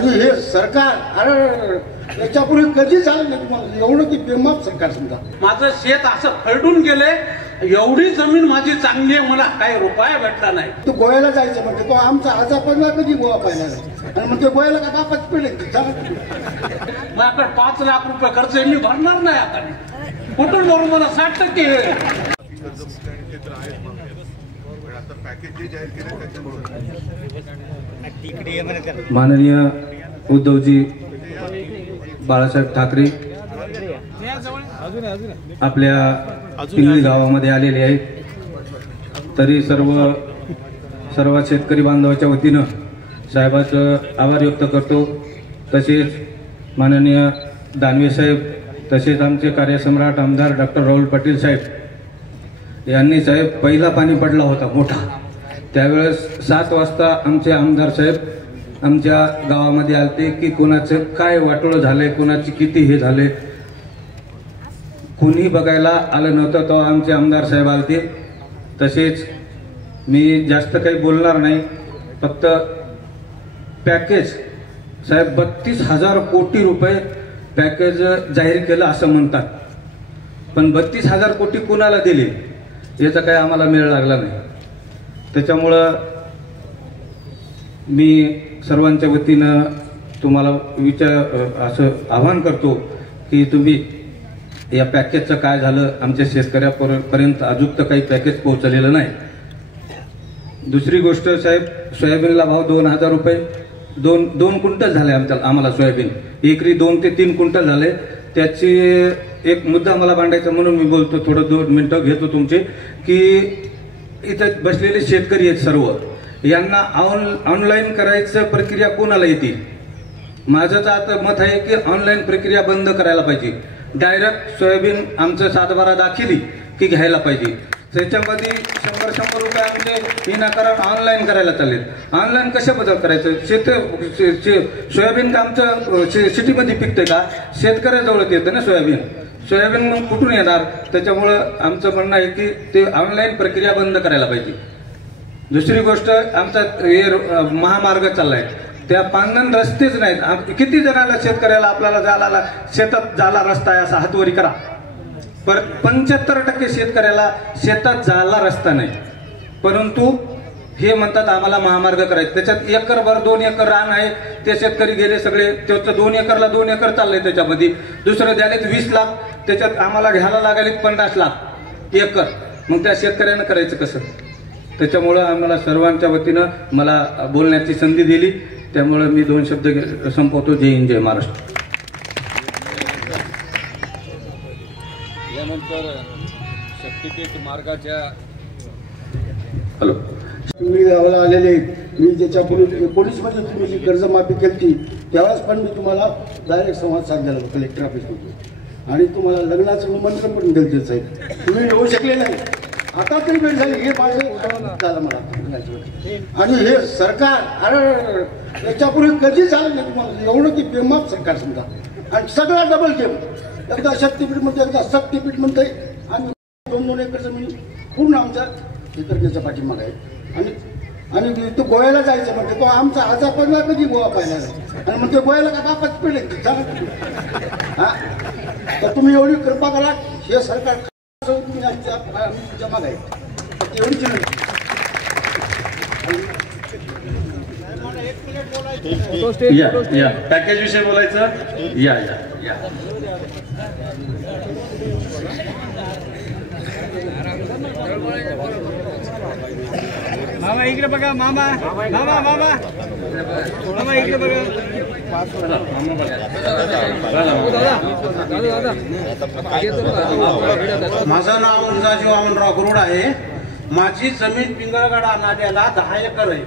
आणि हे सरकार अरे याच्यापूर्वी कधी झालं नाही तुम्हाला एवढं की बेमाप सरकार समजा. माझं शेत असं खरडून गेले, एवढी जमीन माझी चांगली आहे, मला काही रुपया भेटला नाही. तो गोव्याला जायचं म्हणजे तो आमचा आजापणला कधी गोवा पाहिला नाही आणि मग ते गोव्याला का बापाच पिढे माझ्याकडे 5 लाख रुपये खर्च मी भरणार नाही आता. कुठून भरून मला 60% माननीय उद्धवजी बाळासाहेब ठाकरे आपल्या पिंगळी गावामध्ये आलेले आहेत. तरी सर्व शेतकरी बांधवाच्या वतीनं साहेबांचं आभार व्यक्त करतो. तसेच माननीय दानवे साहेब, तसेच आमचे कार्यसम्राट आमदार डॉक्टर राहुल पाटील साहेब यांनी साहेब पहिला पाणी पडला होता मोठा, त्यावेळेस 7 वाजता आमचे आमदार साहेब आमच्या गावामध्ये आलते की कोणाचं काय वाटोळं झालंय, कोणाची किती हे झाले, कुणी बघायला आलं नव्हतं. तो आमचे आमदार साहेब आलते. तसेच मी जास्त काही बोलणार नाही, फक्त पॅकेज साहेब 32,000 कोटी रुपये पॅकेज जाहीर केलं असं म्हणतात, पण 32,000 कोटी कुणाला दिले याचा काही आम्हाला मेळ लागला नाही. त्याच्यामुळं मी सर्वांच्या वतीनं तुम्हाला असं आवाहन करतो की तुम्ही या पॅकेजचं काय झालं, आमच्या शेतकऱ्यापर्यंत अजून तर काही पॅकेज पोहोचलेलं नाही. दुसरी गोष्ट साहेब, सोयाबीनला भाव 2,000 रुपये, दोन क्विंटल झाले आम्हाला सोयाबीन, एकरी 2 ते 3 क्विंटल झाले. त्याची एक मुद्दा मला मांडायचा म्हणून मी बोलतो, थोडं 2 मिनिटं घेतो तुमचे, की इथं बसलेले शेतकरी आहेत सर्व, यांना ऑनलाईन करायचं प्रक्रिया कोणाला येते? माझं तर आता मत आहे की ऑनलाईन प्रक्रिया बंद करायला पाहिजे. डायरेक्ट सोयाबीन आमचं 7/12 दाखिली की घ्यायला पाहिजे. त्याच्यामध्ये 100 रुपये आमचे विनाकारण ऑनलाईन करायला चाललेत. ऑनलाईन कशाबद्दल करायचं? सोयाबीन का आमचं सिटीमध्ये पिकतंय का? शेतकऱ्याजवळच येतं ना सोयाबीन मग कुठून येणार? त्याच्यामुळं आमचं म्हणणं आहे की ते ऑनलाईन प्रक्रिया बंद करायला पाहिजे. दुसरी गोष्ट, आमचा महामार्ग चाललाय, त्या पांगण रस्तेच नाहीत. किती जणाला शेतकऱ्याला आपल्याला शेतात जायला रस्ता आहे असा हातवरी करा, पर 75% शेतकऱ्याला शेतात जायला रस्ता नाही. परंतु हे म्हणतात आम्हाला महामार्ग करायचं, त्याच्यात एकरभर 2 एकर रान आहे, ते शेतकरी गेले सगळे, त्याचं 2 एकरला 2 एकर चाललंय त्याच्यामध्ये. दुसरं द्यालेत 20 लाख, त्याच्यात आम्हाला घ्यायला लागले 50 लाख एकर. मग त्या शेतकऱ्यानं करायचं कसं? त्याच्यामुळं आम्हाला सर्वांच्या वतीनं मला बोलण्याची संधी दिली, त्यामुळे मी 2 शब्द संपवतो. जय हिंद, जय महाराष्ट्र. यानंतर शक्तीपीठ मार्गाच्या हॅलो, तुम्ही गावाला आलेले, मी त्याच्यापूर्वी 19 मध्ये तुम्ही जी कर्जमाफी केली त्यावेळेस पण मी तुम्हाला डायरेक्ट संवाद साधलेला होता कलेक्टर ऑफिसमध्ये, आणि तुम्हाला लग्नाचं निमंत्रण पण दिलं साहेब, तुम्ही येऊ शकले नाही. आता तरी भेट झाली, हे माझं झालं मला. आणि हे सरकार अरे याच्यापूर्वी कधी झालं नाही तुम्हाला एवढं की बेमाप सरकार समजा, आणि सगळा डबल गेम, एकदा शक्तीपीठ म्हणते, एकदा शक्तीपीठ म्हणते, आणि 2-2 एकर जमीन पूर्ण आमच्या शेतकऱ्याच्या पाठीमाग आहे. आणि तो गोव्याला जायचं म्हणजे तो आमचा आजापणला कधी गोवा पाहिला नाही आणि मग ते गोव्याला का बापाच पिढे हा. तर तुम्ही एवढी कृपा करा, हे सरकार तुम्ही आमच्या माग आहे एवढीच या पॅकेज विषयी बोलायचं. या मामा इकडे बघा, मामा इकडे बघा. माझं नाव उर्जाजी वामनराव गुरुड आहे. माझी जमीन पिंगळगडा नाल्याला 10 एकर आहे.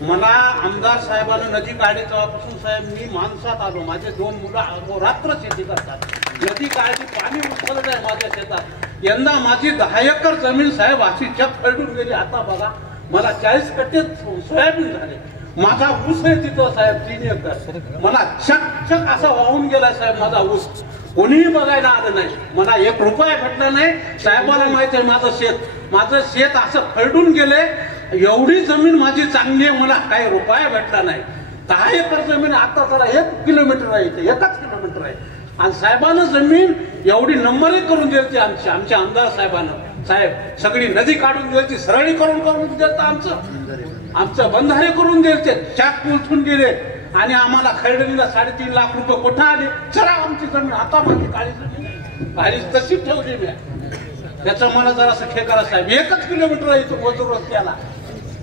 मला आमदार साहेबांना नदी काढली तेव्हापासून साहेब मी माणसात आलो. माझे 2 मुलं रात्र शेती करतात. नदी काढली, पाणी उचलत आहे माझ्या शेतात. यंदा माझी 10 एकर जमीन साहेब अशी चक खरडून गेली. आता बघा, मला 40 कट्टे सोयाबीन झाले. माझा ऊस आहे तिथं साहेब 3 एकर. मला चक असा वाहून गेला साहेब माझा ऊस. कोणीही बघायला आलं नाही. मला 1 रुपया भेटला नाही. साहेबाला माहित आहे माझं शेत असं खरडून गेले. एवढी जमीन माझी चांगली आहे, मला काही रुपया भेटला नाही. 10 एकर जमीन आता जरा 1 किलोमीटर आहे, इथे 1च किलोमीटर आहे. आणि साहेबांना जमीन एवढी नंबरी करून द्यायची आमच्या आमदार साहेबांना. साहेब सगळी नदी काढून द्यायची, सरळीकरण करून द्यायचं, आमचं बंधारे करून द्यायचे, चॅक उलथून गेले आणि आम्हाला खैरडीला 3.5 लाख रुपये कुठं आले. चला आमची जमीन आता माझी काळी जमीन आहे, काळी तशी ठेवली मी. त्याचं मला जरासं ठेकारा साहेब. 1च किलोमीटर आहे इथं मजूर रस्त्याला,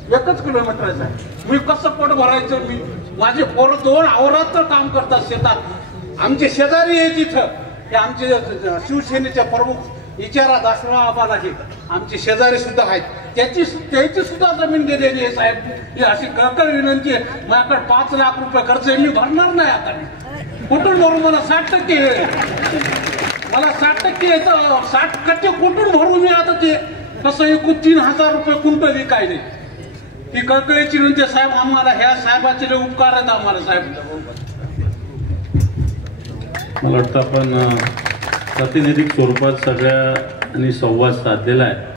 1च किलोमीटर आहे साहेब. मी कसं पोट भरायचं? मी माझे पोरं 2 आवरात तर काम करतात शेतात. आमचे शेजारी आहे तिथं, हे आमचे शिवसेनेचे प्रमुख इचारा दासरा आम्हाला हे आमचे शेजारी सुद्धा आहेत, त्याची सुद्धा जमीन गेलेली आहे साहेब. ही अशी कळकळ विनंती आहे. माझ्याकडे 5 लाख रुपये कर्ज आहे, मी भरणार नाही आता. मी कुठून भरू? मला 60% मला 60% यायचं, 60% कुठून भरू मी आता? ते कसं एकूण 3,000 रुपये क्विंटल विकायले. ही कळकळीची विनंती साहेब. आम्हाला ह्या साहेबाचे लय उपकार आहेत आम्हाला साहेब. मला वाटतं आपण प्रातिनिधिक स्वरूपात सगळ्यांनी संवाद साधलेला आहे.